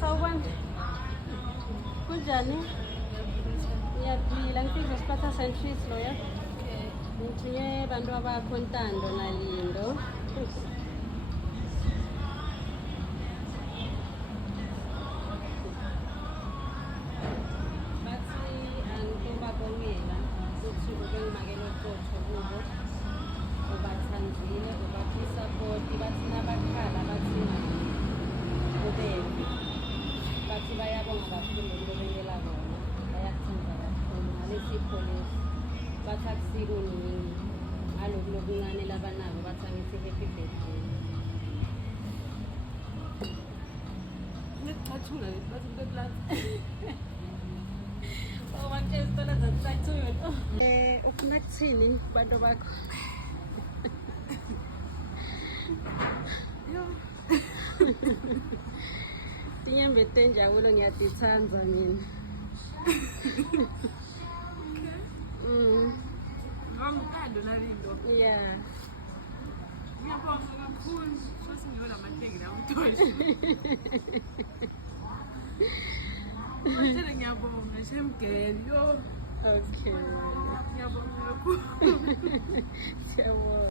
Sawubona. Kunjani? Ngiyaphila ngifisa siphatha sentries loya. Ngithunywe abantu abakho Ntando naLindo. Bathi angibabongela ukuthi ubengimakela uqotho kubo. Ubathandile, ubapha isapoti, bathi nabakhala bathi ubebe. Bathi bayabonga kakhulu ngokubekela bona. Bayakuthanda kakhulu ngalesi pholisi. Bathi akusikuningi. Ngaloku lokuncane labanako bathi angithi happy birthday. Ngicathunga bathi beplata. Oh, manje sithola zakucathunga. Ufuna kuthini kubantu bakho? Tinyembete enjabulo ngiyadithanza mina. Ngomthando naLindo. Yeah. Ngiyabonga kakhulu futhi ngiyona amahleki la umntosha. Manje ngiyabonga shemgeli yo. Okay. Ngiyabonga kakhulu. Siyabonga.